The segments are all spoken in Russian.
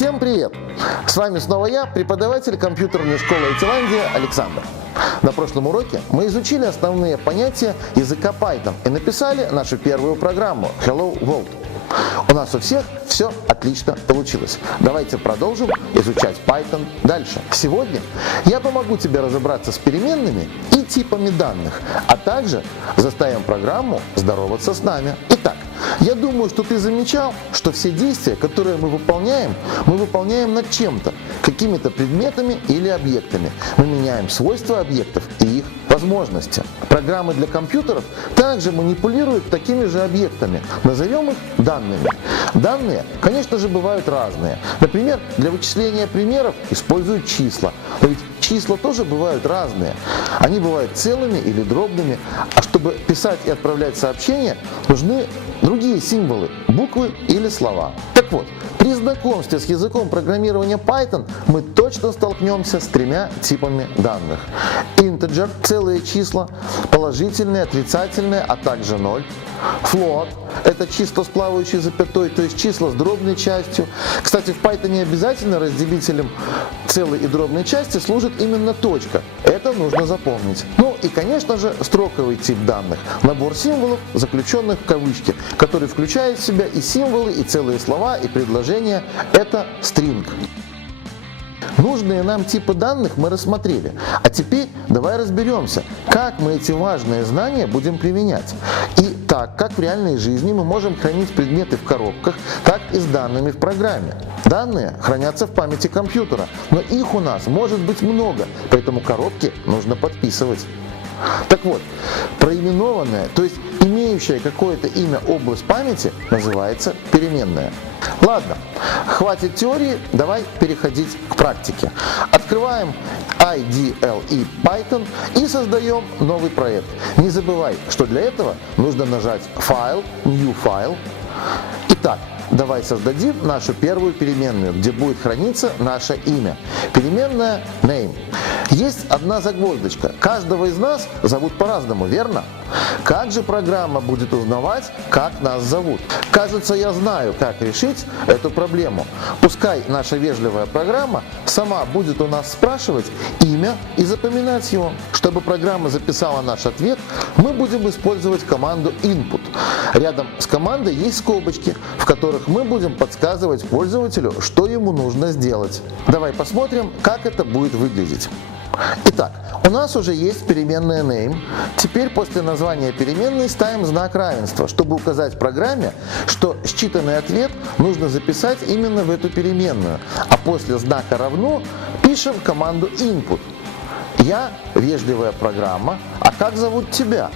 Всем привет! С вами снова я, преподаватель компьютерной школы IT-Ландия Александр. На прошлом уроке мы изучили основные понятия языка Python и написали нашу первую программу Hello World. У нас у всех все отлично получилось. Давайте продолжим изучать Python дальше. Сегодня я помогу тебе разобраться с переменными и типами данных, а также заставим программу здороваться с нами. Итак, я думаю, что ты замечал, что все действия, которые мы выполняем над чем-то, какими-то предметами или объектами. Мы меняем свойства объектов и их возможности. Программы для компьютеров также манипулируют такими же объектами. Назовем их данными. Данные, конечно же, бывают разные. Например, для вычисления примеров используют числа. Но ведь числа тоже бывают разные. Они бывают целыми или дробными. А чтобы писать и отправлять сообщения, нужны другие символы, буквы или слова. Так вот, при знакомстве с языком программирования Python мы точно столкнемся с тремя типами данных. Integer – целые числа, положительные, отрицательные, а также 0. Float – это числа с плавающей запятой, то есть числа с дробной частью. Кстати, в Python обязательно разделителем целой и дробной части служит именно точка. Это нужно запомнить. Ну и, конечно же, строковый тип данных – набор символов, заключенных в кавычки, который включает в себя и символы, и целые слова, и предложения. Это string. Нужные нам типы данных мы рассмотрели, а теперь давай разберемся, как мы эти важные знания будем применять. И так, как в реальной жизни мы можем хранить предметы в коробках, так и с данными в программе. Данные хранятся в памяти компьютера, но их у нас может быть много, поэтому коробки нужно подписывать. Так вот, проименованная, то есть имеющая какое-то имя область памяти, называется переменная. Ладно, хватит теории, давай переходить к практике. Открываем IDLE Python и создаем новый проект. Не забывай, что для этого нужно нажать File, New File. Итак, давай создадим нашу первую переменную, где будет храниться наше имя. Переменная name. Есть одна загвоздочка. Каждого из нас зовут по-разному, верно? Как же программа будет узнавать, как нас зовут? Кажется, я знаю, как решить эту проблему. Пускай наша вежливая программа сама будет у нас спрашивать имя и запоминать его. Чтобы программа записала наш ответ, мы будем использовать команду input. Рядом с командой есть скобочки, в которых мы будем подсказывать пользователю, что ему нужно сделать. Давай посмотрим, как это будет выглядеть. Итак, у нас уже есть переменная name. Теперь после названия переменной ставим знак равенства, чтобы указать программе, что считанный ответ нужно записать именно в эту переменную. А после знака равно пишем команду input. Я вежливая программа, а как зовут тебя?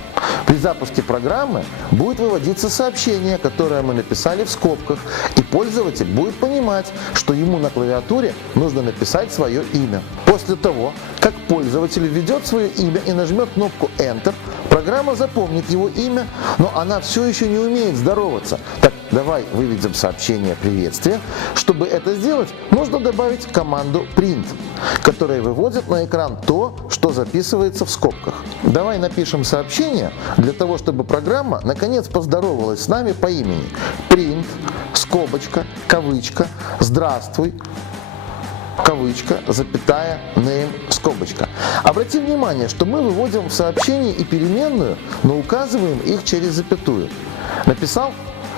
При запуске программы будет выводиться сообщение, которое мы написали в скобках, и пользователь будет понимать, что ему на клавиатуре нужно написать свое имя. После того, как пользователь введет свое имя и нажмет кнопку Enter, программа запомнит его имя, но она все еще не умеет здороваться. Так, давай выведем сообщение приветствия. Чтобы это сделать, нужно добавить команду print, которая выводит на экран то, что записывается в скобках. Давай напишем сообщение для того, чтобы программа наконец поздоровалась с нами по имени. Print, скобочка, кавычка, здравствуй, кавычка, запятая, name, скобочка. Обрати внимание, что мы выводим в сообщении и переменную, но указываем их через запятую. Написал?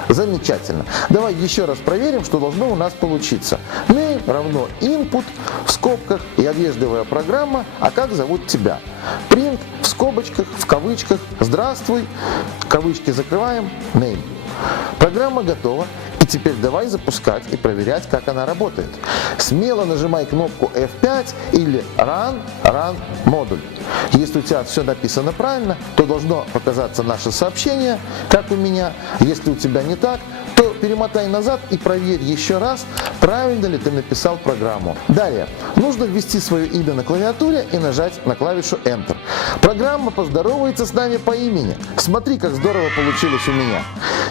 Замечательно. Давай еще раз проверим, что должно у нас получиться. Name равно input, в скобках, я вежливая программа, а как зовут тебя? Print, в скобочках, в кавычках, здравствуй, кавычки закрываем, name. Программа готова. И теперь давай запускать и проверять, как она работает. Смело нажимай кнопку F5 или Run модуль. Если у тебя все написано правильно, то должно показаться наше сообщение, как у меня. Если у тебя не так, то перемотай назад и проверь еще раз, правильно ли ты написал программу. Далее, нужно ввести свое имя на клавиатуре и нажать на клавишу Enter. Программа поздоровается с нами по имени. Смотри, как здорово получилось у меня.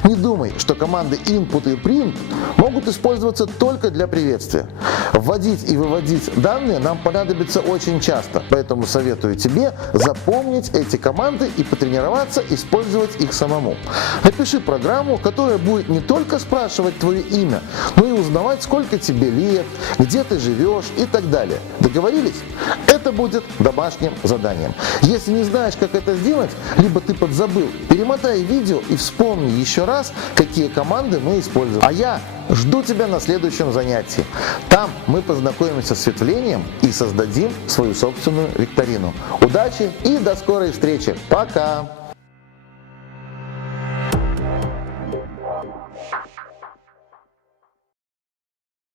Не думай, что команды input и print могут использоваться только для приветствия. Вводить и выводить данные нам понадобится очень часто, поэтому советую тебе запомнить эти команды и потренироваться использовать их самому. Напиши программу, которая будет не только спрашивать твое имя, но и узнавать, сколько тебе лет, где ты живешь и так далее. Договорились? Это будет домашним заданием. Если не знаешь, как это сделать, либо ты подзабыл, перемотай видео и вспомни еще раз, какие команды мы используем. А я жду тебя на следующем занятии. Там мы познакомимся с ветвлением и создадим свою собственную викторину. Удачи и до скорой встречи. Пока!